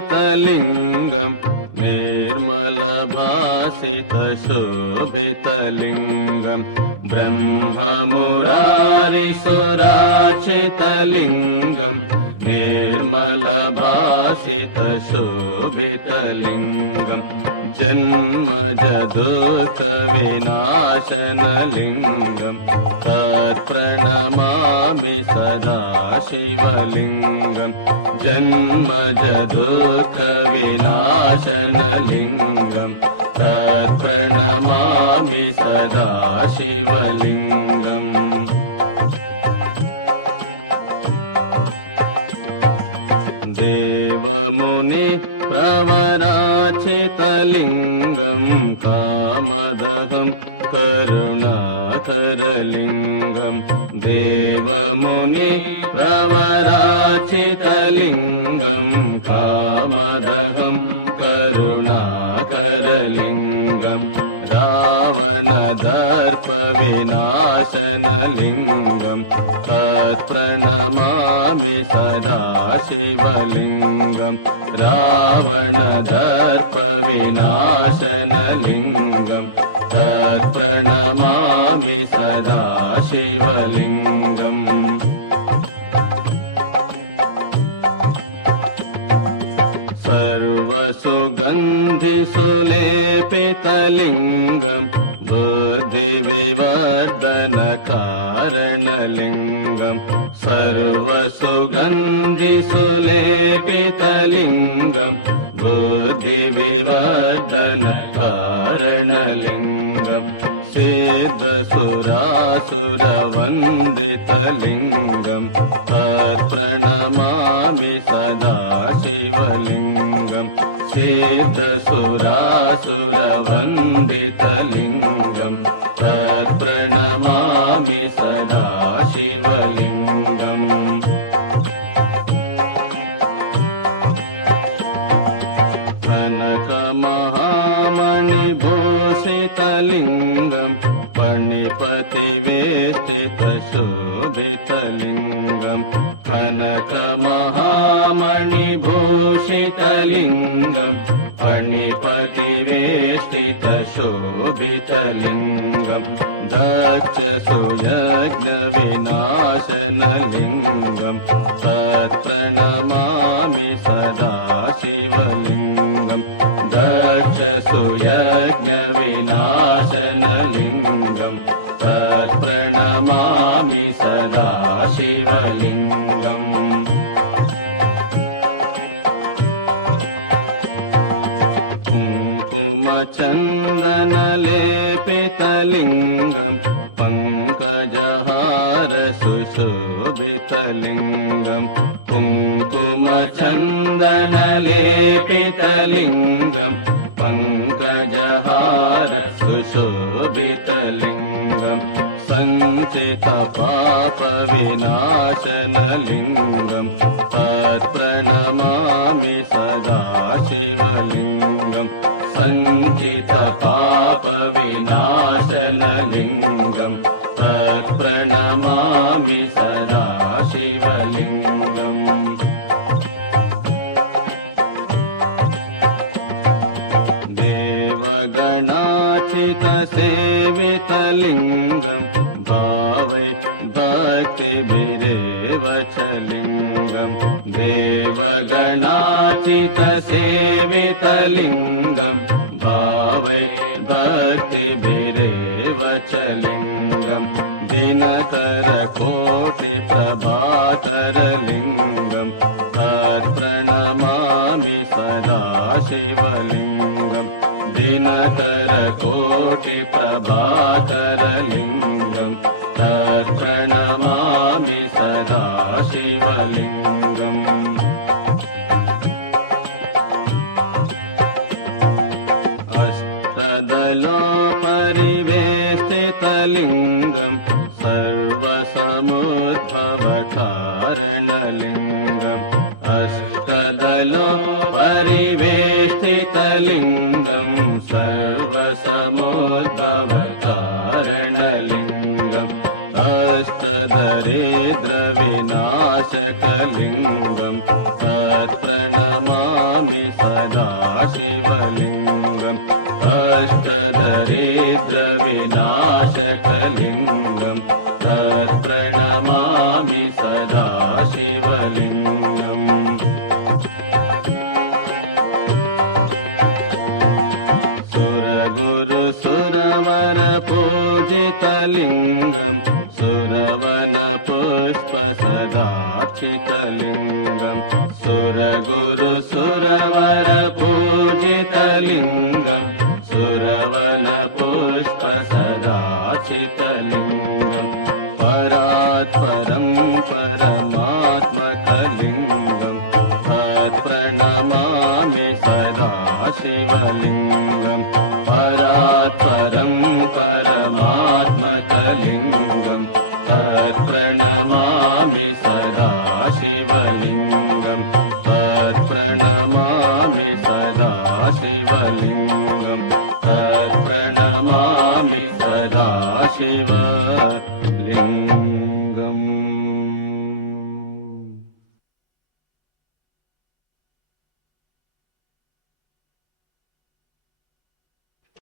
ब्रह्ममुरारिसुराचितलिङ्गं निर्मलभासितशोभितलिङ्गं ब्रह्ममुरारिसुराचितलिङ्गं निर्मलभासितशोभितलिङ्गं जन्मजदुःखविनाशनलिङ्गं तत्प्रणमामि सदा शिवलिङ्गं जन्मजदुःखविनाशनलिङ्गं तत्प्रणमामि सदा शिवलिङ्गम् देवमुनि प्रवराचितलिङ्गं कामदहं करुणाकरलिङ्गं देवमुनि प्रवराचितलिङ्गं कामदहं करुणाकरलिङ्गं रावणदर्पविनाशनलिङ्गं तत्प्रणमामि सदा शिवलिङ्गं रावणदर्पविनाशनलिङ्गं तत्प्रणमामि सदा शिवलिङ्गम् सर्वसुगन्धिसुलेपितलिङ्गं बुद्धिविवर्धनकारणलिङ्गं सर्वसुगन्धिसुलेपितलिङ्गं बुद्धिविवर्धनकारणलिङ्गं सिद्धसुरासुरवन्दितलिङ्गं तत्प्रणमामि सदा शिवलिङ्गं सिद्धसुरासुरवन्दितलिङ्गं तत्प्रणमामि सदा शिवलिङ्गम् कनकमहामणिभूषितलिङ्गं फणिपतिवेष्टितशोभितलिङ्गं कनकमहामणिभूषितलिङ्गं फणिपतिवेष्टितशोभितलिङ्गं दक्षसुयज्ञविनाशनलिङ्गं तत्प्रणमामि सदा शिवलिङ्गं दक्षसुयज्ञविनाशनलिङ्गं तत्प्रणमामि सदा शिवलिङ्गम् कुङ्कुमचन्दनलेपितलिङ्गं पङ्कजहार सुशोभितलिङ्गं कुङ्कुमचन्दनलेपितलिङ्गं पङ्कजहार सुशोभितलिङ्गं सञ्चितपापविनाशनलिङ्गं तत्प्रणमामि सदा शिवलिङ्गं सञ्चितपापविनाशनलिङ्गं तत्प्रणमामि सदा शिवलिङ्गम् देवगणाचितसेवितलिङ्गं भावै भक्तिभिरेव च लिङ्गं देवगणाचितसेवितलिङ्गं भावै भक्तिभिरेव च लिङ्गं दिनकरकोटिप्रभाकरलिङ्गं तत्प्रणमामि सदा शिवलिङ्गं दिनकरकोटिप्रभाकरलिङ्गं तत्प्रणमामि सदा शिवलिङ्गम् अष्टदलोपरिवेष्टितलिङ्गं सर्वसमुद्भवकारणलिङ्गम् अष्टदलोपरिवेष्टितलिङ्गं पूजितलिङ्गं सर्वसमुद्भवकारणलिङ्गम् अष्टदरिद्रविनाशकलिङ्गं तत्प्रणमामि सदा शिवलिङ्गम् अष्टदरिद्रविनाशकलिङ्गं तत्प्रणमामि सदा शिवलिङ्गम् सुरगुरु सुरवर पूजितलिङ्गं सुरवन पुष्प सदार्चितलिङ्गं सुरगुरु सुरवर पूजितलिङ्गं सुरवन पुष्प सदार्चितलिङ्गं परात्परं परमात्मकलिङ्गं तत्प्रणमामि सदा शिवलिङ्गं परात्परं परमात्मकलिङ्गं तत्प्रणमामि सदा शिवलिङ्गं तत्प्रणमामि सदा शिवलिङ्गम्